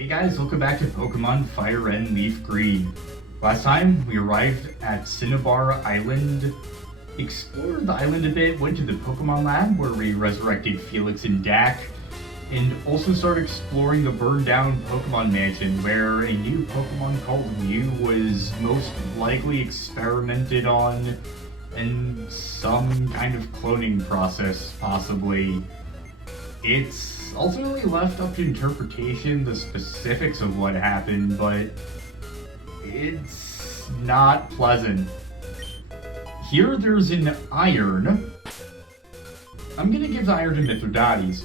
Hey guys, welcome back to Pokemon FireRed and LeafGreen. Last time, we arrived at Cinnabar Island, explored the island a bit, went to the Pokemon Lab where we resurrected Felix and Dak, and also started exploring the burned down Pokémon Mansion where a new Pokemon called Mew was most likely experimented on and some kind of cloning process, possibly. It's ultimately left up to interpretation, the specifics of what happened, but it's not pleasant. Here there's an iron. I'm gonna give the iron to Mithridates.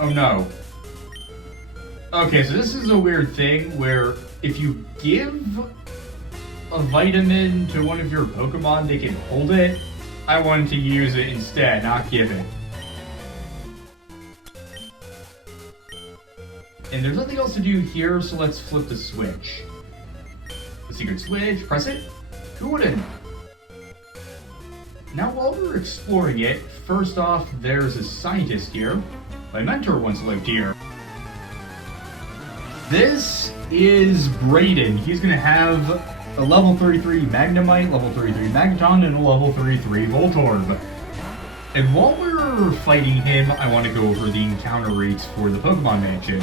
Oh no. Okay, so this is a weird thing where if you give a vitamin to one of your Pokemon, they can hold it. I wanted to use it instead, not give it. And there's nothing else to do here, so let's flip the switch. The secret switch, press it. Who wouldn't? Now while we're exploring it, first off, there's a scientist here. My mentor once lived here. This is Blaine. He's gonna have a level 33 Magnemite, level 33 Magneton, and a level 33 Voltorb. And while we're fighting him, I want to go over the encounter rates for the Pokemon Mansion.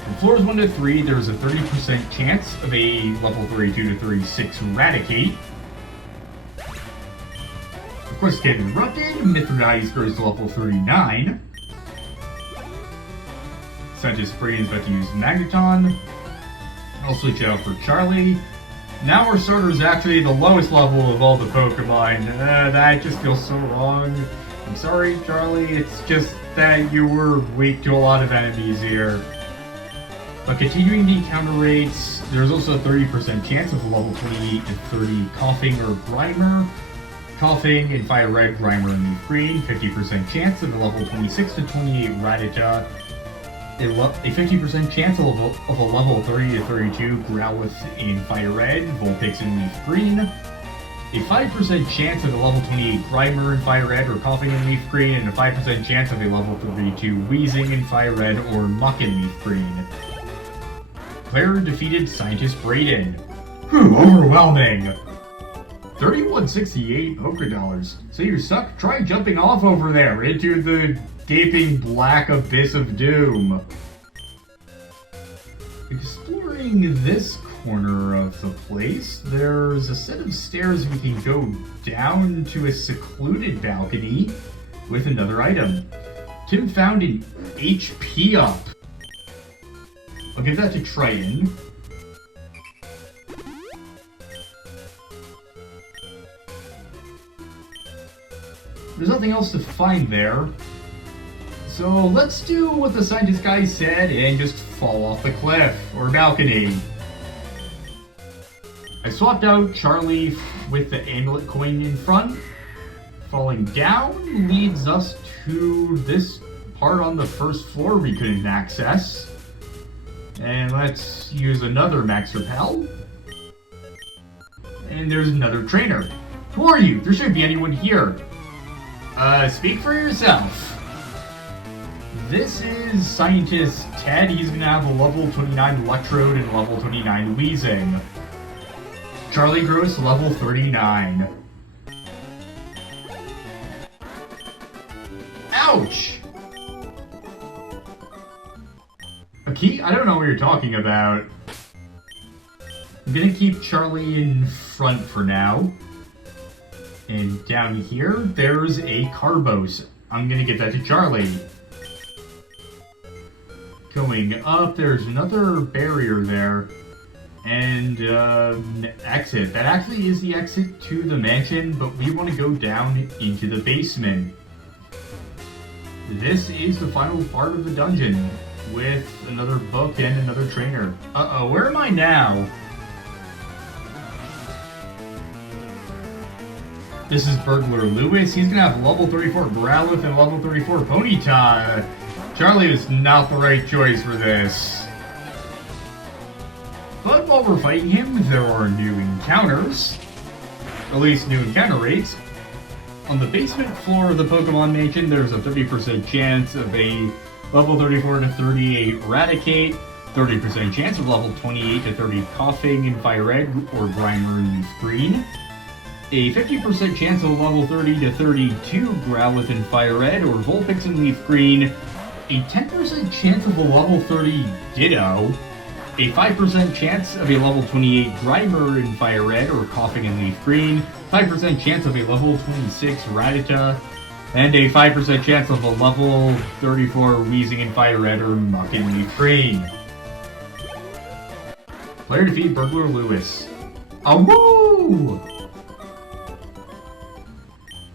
From floors 1 to 3, there's a 30% chance of a level 32 to 36 Eradicate. Of course, get interrupted. Mithridates grows to level 39. Scientist Brayden's about to use Magneton. I'll switch out for Charlie. Now our starter is actually the lowest level of all the Pokemon. That just feels so wrong. I'm sorry, Charlie. It's just that you were weak to a lot of enemies here. But continuing the encounter rates, there's also a 30% chance of a level 28 to 30 Coughing or Grimer. Coughing in FireRed, Grimer in LeafGreen. 50% chance of a level 26 to 28 Rattata. A 50% chance of a level 30 to 32 Growlithe in FireRed, Vulpix in LeafGreen. A 5% chance of a level 28 Grimer in FireRed or Coughing in LeafGreen, and a 5% chance of a level 32 Wheezing in FireRed or Muck in LeafGreen. Player defeated Scientist Blaine. Whew, overwhelming! 3168 Pokédollars. So you suck? Try jumping off over there into the gaping black abyss of doom. Exploring this corner of the place, there's a set of stairs we can go down to a secluded balcony with another item. Tim found an HP up. I'll give that to Triton. There's nothing else to find there. So let's do what the scientist guy said and just fall off the cliff or balcony. I swapped out Charlie with the amulet coin in front. Falling down leads us to this part on the first floor we couldn't access. And let's use another Max Repel. And there's another trainer. Who are you? There shouldn't be anyone here. Speak for yourself. This is Scientist Ted. He's gonna have a level 29 Electrode and a level 29 Wheezing. Charlie grows to level 39. Ouch! A key? I don't know what you're talking about. I'm gonna keep Charlie in front for now. And down here, there's a Carbos. I'm gonna give that to Charlie. Going up, there's another barrier there. And, exit. That actually is the exit to the mansion, but we want to go down into the basement. This is the final part of the dungeon, with another book and another trainer. Uh-oh, where am I now? This is Burglar Lewis. He's gonna have level 34 Growlithe and level 34 Ponyta. Charlie was not the right choice for this. But while we're fighting him, there are new encounters. At least new encounter rates. On the basement floor of the Pokemon Mansion, there's a 30% chance of a level 34 to 38 Eradicate, 30% chance of level 28 to 30 Coughing in FireRed or Grimer in LeafGreen. A 50% chance of level 30 to 32 Growlithe in FireRed or Vulpix in LeafGreen. A 10% chance of a level 30 Ditto. A 5% chance of a level 28 Grimer in FireRed or Coughing in LeafGreen. 5% chance of a level 26 Rattata. And a 5% chance of a level 34 Wheezing in FireRed or Muck in LeafGreen. Player defeat Burglar Lewis. Woo!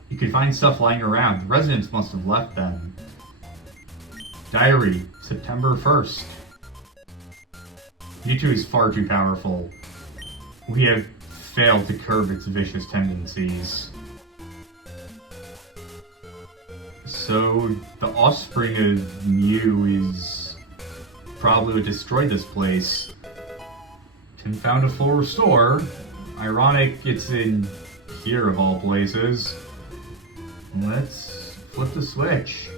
You can find stuff lying around. The residents must have left them. Diary, September 1st. Mewtwo is far too powerful. We have failed to curb its vicious tendencies. So, the offspring of Mew is probably what destroyed this place. Tim found a full restore. Ironic it's in here of all places. Let's flip the switch.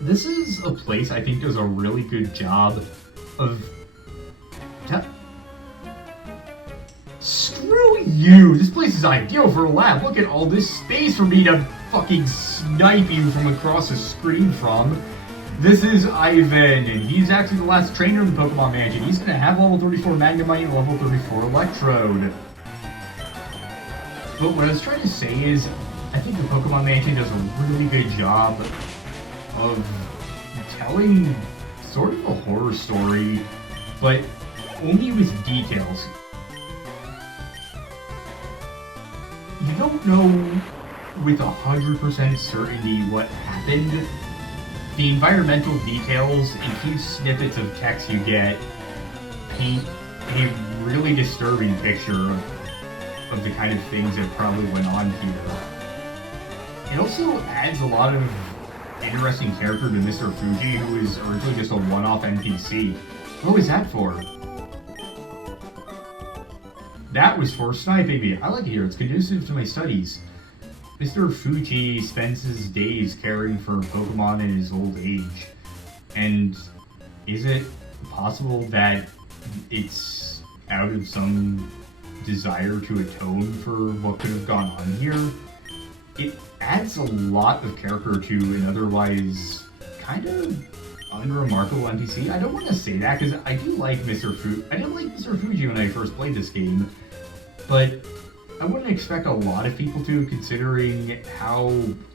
This is a place I think does a really good job of... Screw you! This place is ideal for a lab. Look at all this space for me to fucking snipe you from across the screen from. This is Ivan, and he's actually the last trainer in the Pokémon Mansion. He's gonna have level 34 Magnemite and level 34 Electrode. But what I was trying to say is, I think the Pokémon Mansion does a really good job of telling sort of a horror story, but only with details. You don't know with 100% certainty what happened. The environmental details and few snippets of text you get paint a really disturbing picture of the kind of things that probably went on here. It also adds a lot of interesting character to Mr. Fuji, who is originally just a one-off NPC. What was that for? That was for sniping me. I like it here. It's conducive to my studies. Mr. Fuji spends his days caring for Pokemon in his old age. And is it possible that it's out of some desire to atone for what could have gone on here? It adds a lot of character to an otherwise kind of unremarkable NPC. I don't want to say that because I do like Mr. Fuji. I didn't like Mr. Fuji when I first played this game, but I wouldn't expect a lot of people to, considering how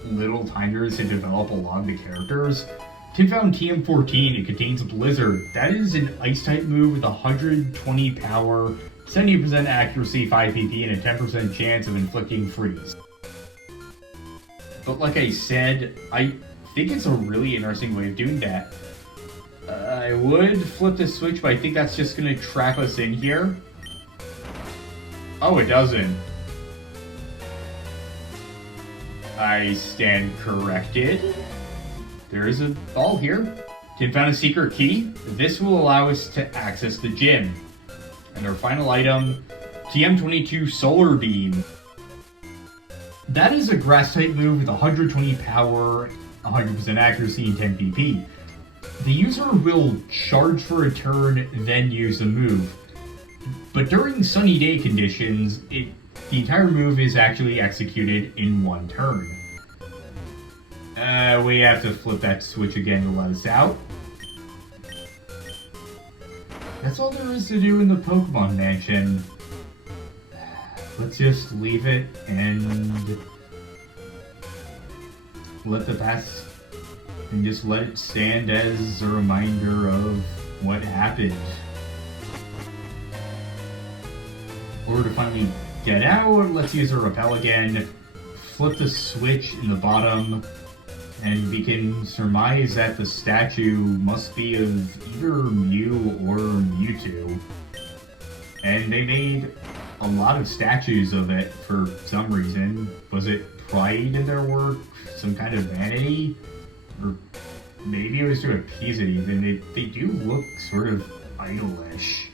little time there is to develop a lot of the characters. Tim found TM14. It contains a Blizzard. That is an Ice-type move with 120 power, 70% accuracy, 5 PP, and a 10% chance of inflicting freeze. But like I said, I think it's a really interesting way of doing that. I would flip the switch, but I think that's just going to trap us in here. Oh, it doesn't. I stand corrected. There is a ball here. Tim found a secret key. This will allow us to access the gym. And our final item, TM22 Solar Beam. That is a Grass-type move with 120 power, 100% accuracy, and 10 PP. The user will charge for a turn, then use the move. But during sunny day conditions, the entire move is actually executed in one turn. We have to flip that switch again to let us out. That's all there is to do in the Pokémon Mansion. Let's just leave it and let the past and just let it stand as a reminder of what happened. Or to finally get out, let's use a repel again, flip the switch in the bottom, and we can surmise that the statue must be of either Mew or Mewtwo. And they made a lot of statues of it for some reason. Was it pride in their work? Some kind of vanity? Or maybe it was to appease it even. They do look sort of idolish.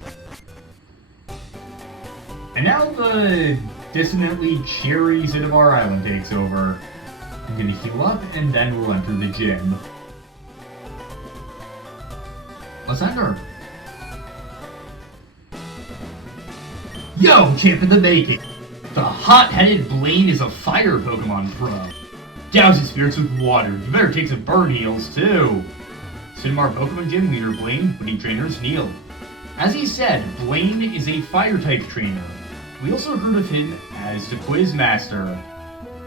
And now the dissonantly cheery Cinnabar Island takes over. I'm gonna heal up, and then we'll enter the gym. Let's enter. Yo, champ in the making! The hot-headed Blaine is a fire Pokemon pro. Douse his spirits with water. You better take some burn heals, too. Cinemar Pokemon Gym leader Blaine, winning trainers Neil. As he said, Blaine is a fire-type trainer. We also heard of him as the Quiz Master.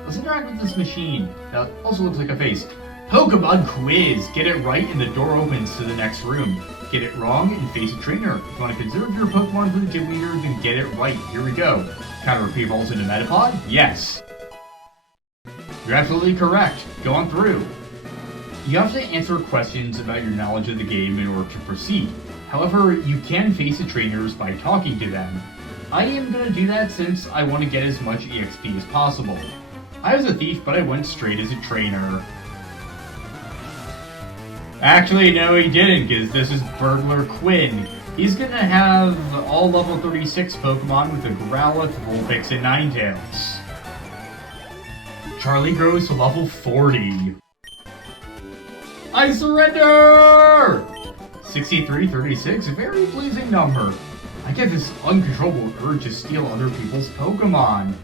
Let's interact with this machine. That also looks like a face. Pokemon Quiz! Get it right and the door opens to the next room. Get it wrong and face a trainer. If you want to conserve your Pokemon for the gym leader, then get it right. Here we go. Counter evolves into Metapod? Yes. You're absolutely correct. Go on through. You have to answer questions about your knowledge of the game in order to proceed. However, you can face the trainers by talking to them. I am going to do that since I want to get as much EXP as possible. I was a thief, but I went straight as a trainer. Actually, no he didn't, because this is Burglar Quinn. He's gonna have all level 36 Pokemon with a Growlithe, Vulpix, and Ninetales. Charlie grows to level 40. I surrender! 6336, a very pleasing number. I get this uncontrollable urge to steal other people's Pokemon.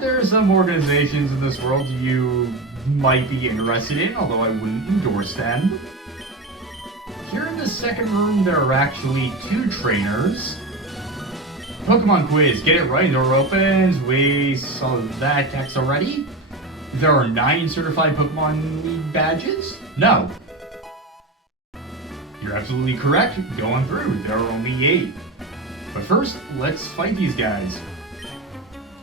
There are some organizations in this world you might be interested in, although I wouldn't endorse them. Here in the second room, there are actually 2 trainers. Pokemon Quiz, get it right, door opens. We saw that text already. There are 9 certified Pokemon League badges? No. You're absolutely correct. Go on through. There are only 8. But first, let's fight these guys.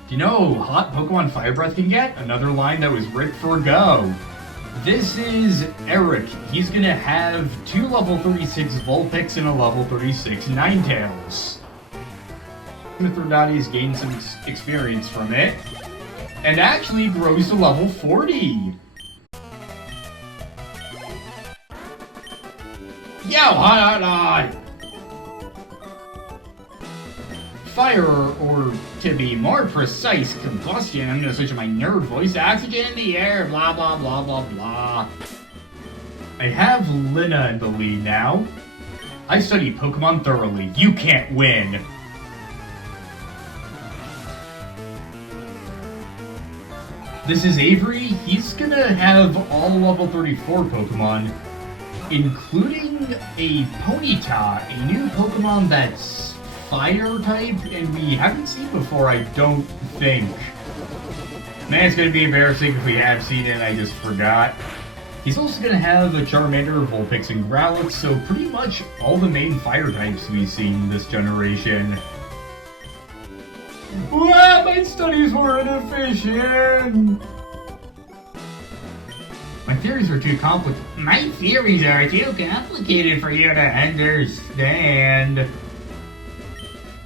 Do you know how hot Pokemon Fire Breath can get? Another line that was ripped for a go. This is Eric. He's gonna have 2 level 36 Vulpix and a level 36 Ninetales. Mithridates gained some experience from it, and actually grows to level 40. Yo, hot. Fire, or to be more precise, combustion. I'm gonna switch to my nerd voice. Oxygen in the air, blah, blah, blah, blah, blah. I have Lina in the lead now. I study Pokemon thoroughly. You can't win. This is Avery. He's gonna have all level 34 Pokemon, including a Ponyta, a new Pokemon that's fire type, and we haven't seen before, I don't think. Man, it's gonna be embarrassing if we have seen it and I just forgot. He's also gonna have a Charmander, Vulpix, and Growlithe, so pretty much all the main fire types we've seen this generation. Wow, my studies were inefficient! My theories are too complicated. My theories are too complicated for you to understand.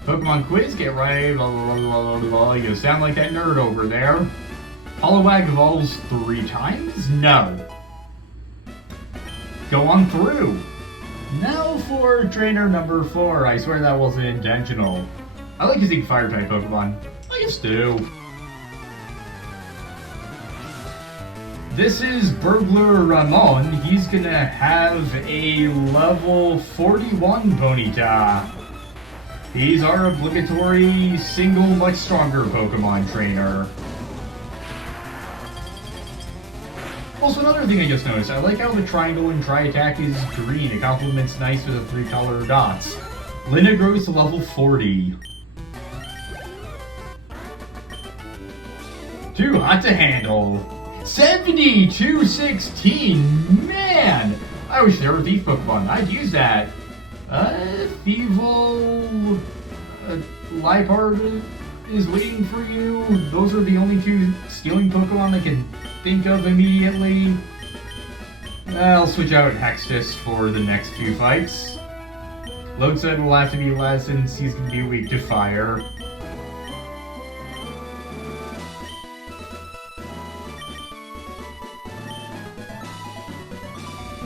Pokemon Quiz, get right, blah, blah, blah, blah, blah. You sound like that nerd over there. Poliwag evolves 3 times? No. Go on through. Now for trainer number 4. I swear that wasn't intentional. I like using fire-type Pokemon. I just do. This is Burglar Ramon. He's gonna have a level 41 Ponyta. He's our obligatory, single, much stronger Pokemon trainer. Also, another thing I just noticed, I like how the triangle and tri-attack is green. It complements nice with the 3 color dots. Lina grows to level 40. Too hot to handle. 7216! Man! I wish there were Thief Pokemon. I'd use that. Thievul... Liepard is waiting for you. Those are the only 2 stealing Pokemon I can think of immediately. I'll switch out Hextus for the next few fights. Loadsed will have to be less since he's going to be weak to fire.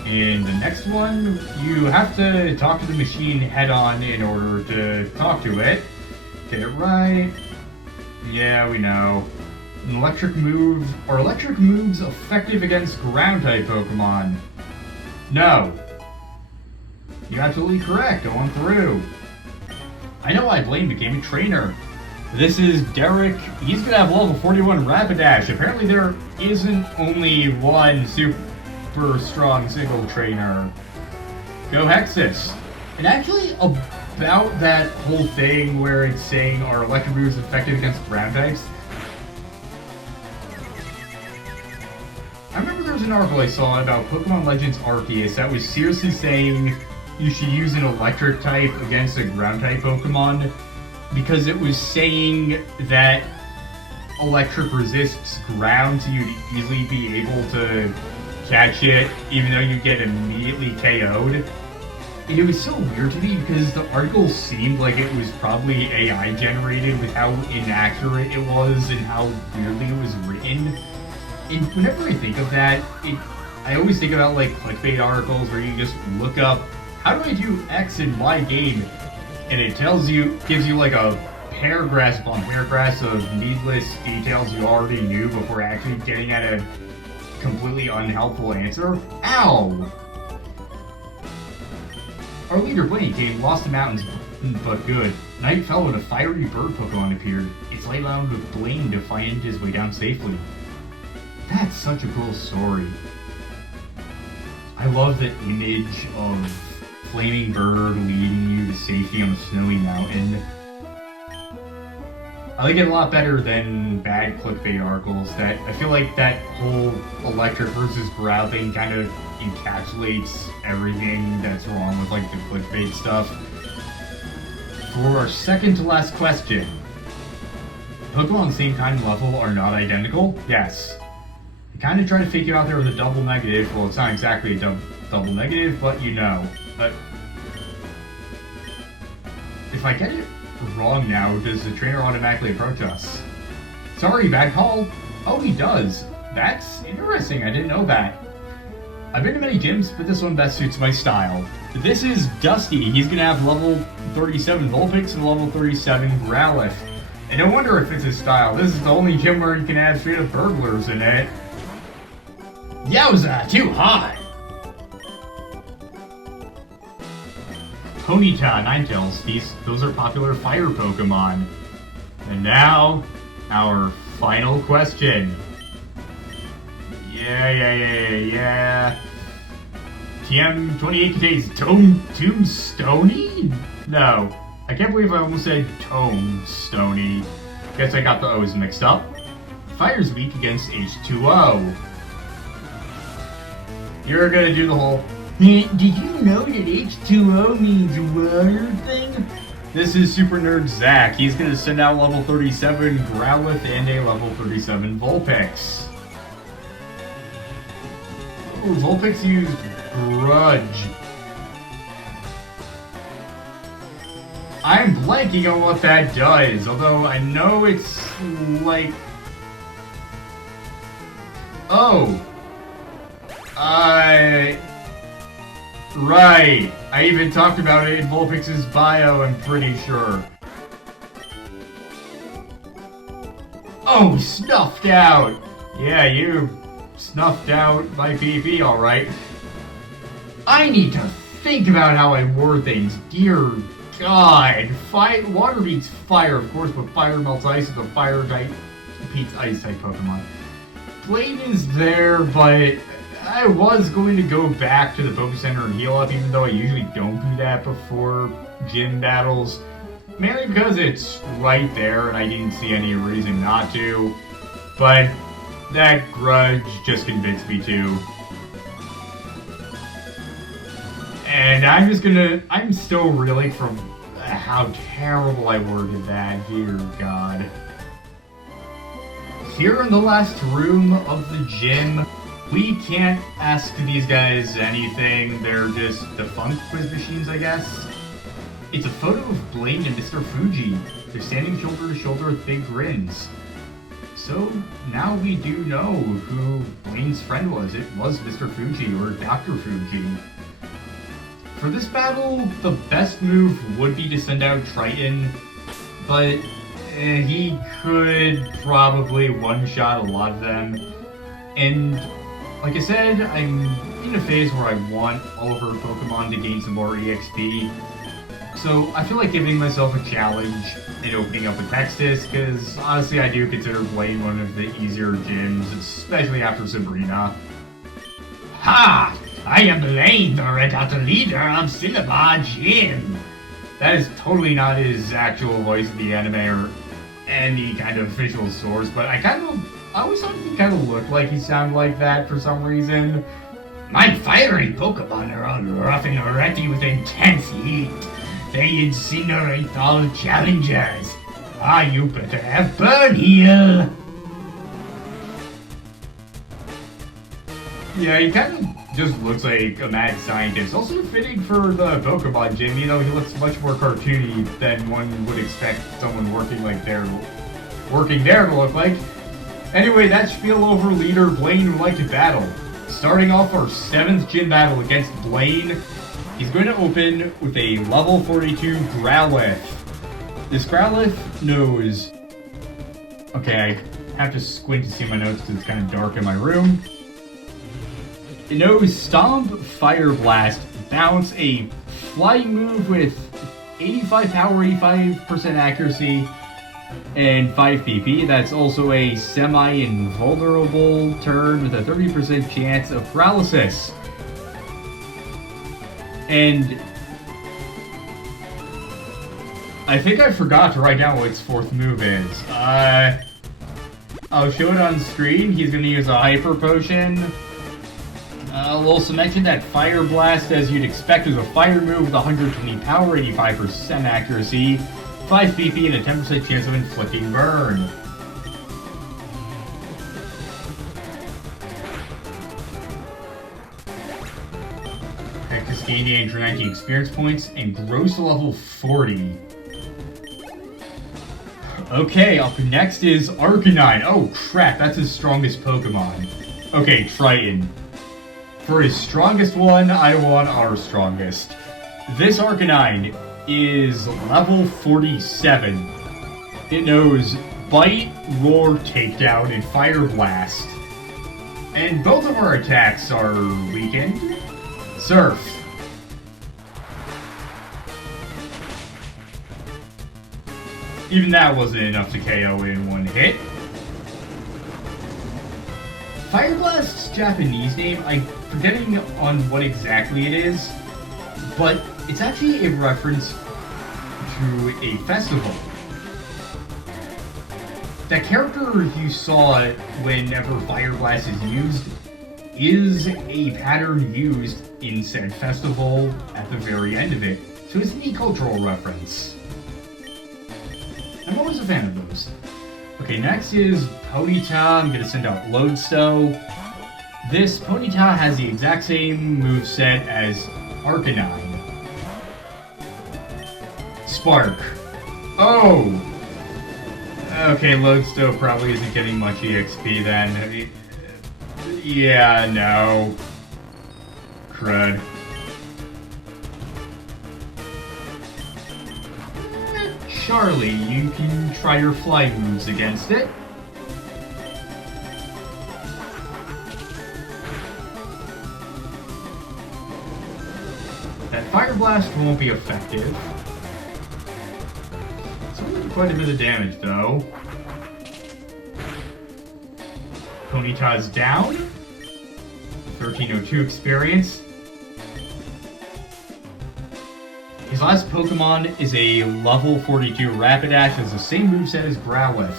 In the next one, you have to talk to the machine head-on in order to talk to it. Get it right. Yeah, we know. An electric move, are electric moves effective against ground-type Pokemon? No. You're absolutely correct, going through. I know why Blaine became a trainer. This is Derek. He's gonna have level 41 Rapidash. Apparently there isn't only one super strong single trainer. Go Hexus. And actually, about that whole thing where it's saying are electric moves effective against ground types, I remember there was an article I saw about Pokemon Legends Arceus that was seriously saying you should use an electric type against a ground type Pokemon because it was saying that electric resists ground, so you'd easily be able to catch it even though you get immediately KO'd. And it was so weird to me because the article seemed like it was probably AI generated with how inaccurate it was and how weirdly it was written. And whenever I think of that, I always think about like clickbait articles where you just look up, how do I do X in my game? And it gives you like a paragraph upon paragraphs of needless details you already knew before actually getting at a completely unhelpful answer. Ow! Our leader Blaine came lost the mountains, but good. Night fell when a fiery bird Pokemon appeared. Its light allowed with Blaine to find his way down safely. That's such a cool story. I love the image of flaming bird leading you to safety on a snowy mountain. I like it a lot better than bad clickbait articles that I feel like that whole electric versus ground thing kind of encapsulates everything that's wrong with like the clickbait stuff. For our second to last question, Pokemon on the same kind of level are not identical? Yes. I kind of try to figure out there with a double negative. Well, it's not exactly a double negative, but you know. But if I get it wrong now, does the trainer automatically approach us? Sorry, bad call. Oh, he does. That's interesting. I didn't know that. I've been to many gyms, but this one best suits my style. This is Dusty. He's gonna have level 37 Vulpix and level 37 Growlithe. And no wonder if it's his style. This is the only gym where you can have straight up burglars in it. Yowza, too hot! Ponyta, Ninetales, those are popular fire Pokemon. And now, our final question. Yeah. TM28 contains Tombstony? No. I can't believe I almost said Tombstony. Guess I got the O's mixed up. Fire's weak against H2O. You're gonna do the whole, did you know that H2O means water thing? This is Super Nerd Zach. He's gonna send out level 37 Growlithe and a level 37 Vulpix. Ooh, Vulpix used Grudge. I'm blanking on what that does, although I know it's like... Oh! Right. I even talked about it in Vulpix's bio, I'm pretty sure. Oh, snuffed out! Yeah, you snuffed out my PP, alright. I need to think about how I word things. Dear God. Water beats fire, of course, but fire melts ice is a fire type beats ice type Pokemon. Blaine is there, but I was going to go back to the Poké Center and heal up, even though I usually don't do that before gym battles. Mainly because it's right there and I didn't see any reason not to. But that grudge just convinced me to. And I'm still reeling from how terrible I worded that, dear God. Here in the last room of the gym, we can't ask these guys anything, they're just defunct quiz machines, I guess. It's a photo of Blaine and Mr. Fuji. They're standing shoulder to shoulder with big grins. So, now we do know who Blaine's friend was. It was Mr. Fuji, or Dr. Fuji. For this battle, the best move would be to send out Triton, but he could probably one-shot a lot of them. And like I said, I'm in a phase where I want all of our Pokemon to gain some more EXP. So I feel like giving myself a challenge and opening up a Texas, because honestly I do consider Blaine one of the easier gyms, especially after Sabrina. Ha! I am Blaine, the Red Dot leader of Cinnabar Gym. That is totally not his actual voice in the anime or any kind of official source, but I always thought he kind of looked like he sounded like that for some reason. My fiery Pokemon are all rough and ready with intense heat. They incinerate all challengers. You better have Burn Heal. Yeah, he kind of just looks like a mad scientist. Also fitting for the Pokemon gym, you know, he looks much more cartoony than one would expect someone working there to look like. Anyway, that's spiel over. Leader Blaine would like to battle. Starting off our 7th gym battle against Blaine, he's going to open with a level 42 Growlithe. This Growlithe knows... Okay, I have to squint to see my notes because it's kind of dark in my room. It knows Stomp, Fire Blast, Bounce, a flying move with 85 power, 85% accuracy, and 5 PP. That's also a semi-invulnerable turn with a 30% chance of paralysis. And I think I forgot to write down what its 4th move is. I'll show it on screen. He's going to use a Hyper Potion. We'll also mention that Fire Blast, as you'd expect, is a fire move with 120 power, 85% accuracy, 5 PP, and a 10% chance of inflicting burn. Cactus gained 890 experience points and grows to level 40. Okay, up next is Arcanine. Oh crap, that's his strongest Pokemon. Okay, Triton. For his strongest one, I want our strongest. This Arcanine is level 47. It knows Bite, Roar, Takedown, and Fire Blast. And both of our attacks are weakened. Surf. Even that wasn't enough to KO in one hit. Fire Blast's Japanese name, I'm forgetting on what exactly it is, but it's actually a reference to a festival. That character you saw whenever Fire Blast is used is a pattern used in said festival at the very end of it, so it's a neat cultural reference. I'm always a fan of those. Okay, next is Ponyta. I'm going to send out Lodestow. This Ponyta has the exact same moveset as Arcanine. Spark. Oh! Okay, Lodestow probably isn't getting much EXP then. I mean, yeah, no. Crud. Charlie, you can try your fly moves against it. That Fire Blast won't be effective. It's only quite a bit of damage, though. Ponyta's down. 1302 experience. His last Pokemon is a level 42 Rapidash. Has the same moveset as Growlithe.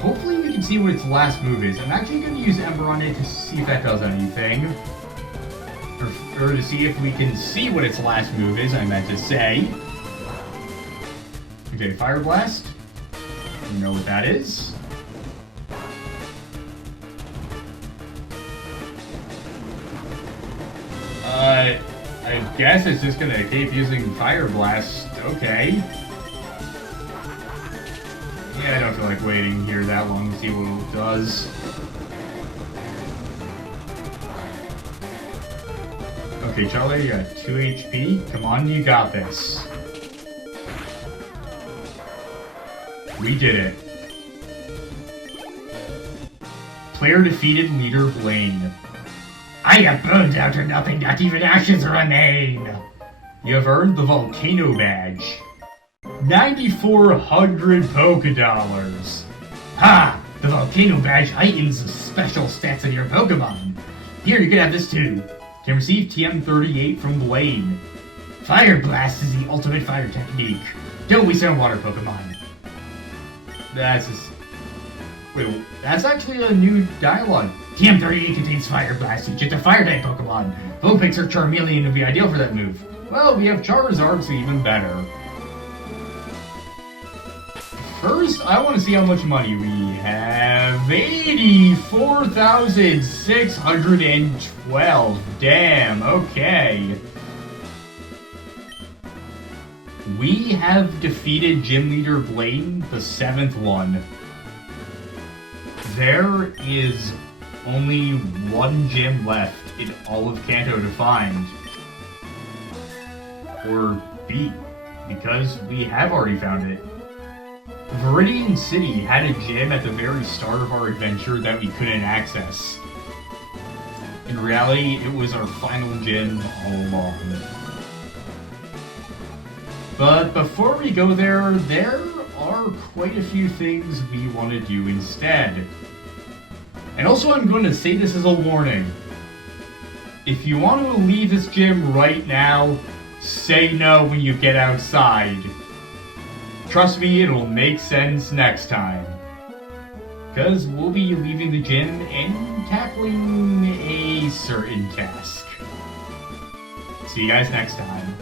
Hopefully we can see what its last move is. I'm actually going to use Ember on it to see if that does anything. Or to see if we can see what its last move is, I meant to say. Okay, Fire Blast. You know what that is. I guess it's just gonna keep using Fire Blast. Okay. Yeah, I don't feel like waiting here that long to see what it does. Okay, Charlie, you got 2 HP. Come on, you got this. We did it. Player defeated leader Blaine. I have burned down to nothing, not even ashes remain. You have earned the Volcano Badge. 9,400 Pokédollars. Ha! The Volcano Badge heightens the special stats of your Pokemon. Here, you can have this too. Can receive TM38 from Blaine. Fire Blast is the ultimate fire technique. Don't waste on water Pokemon. That's just... Wait, that's actually a new dialogue. TM38 contains Fire Blast, which is a fire-type Pokemon. Vulpix or Charmeleon would be ideal for that move. Well, we have Charizard, so even better. First, I want to see how much money we have. 84,612. Damn, okay. We have defeated Gym Leader Blaine, the 7th one. There is only one gym left in all of Kanto to find. Or beat, because we have already found it. Viridian City had a gym at the very start of our adventure that we couldn't access. In reality, it was our final gym all along. But before we go there are quite a few things we want to do instead. And also I'm going to say this as a warning. If you want to leave this gym right now, say no when you get outside. Trust me, it'll make sense next time. Because we'll be leaving the gym and tackling a certain task. See you guys next time.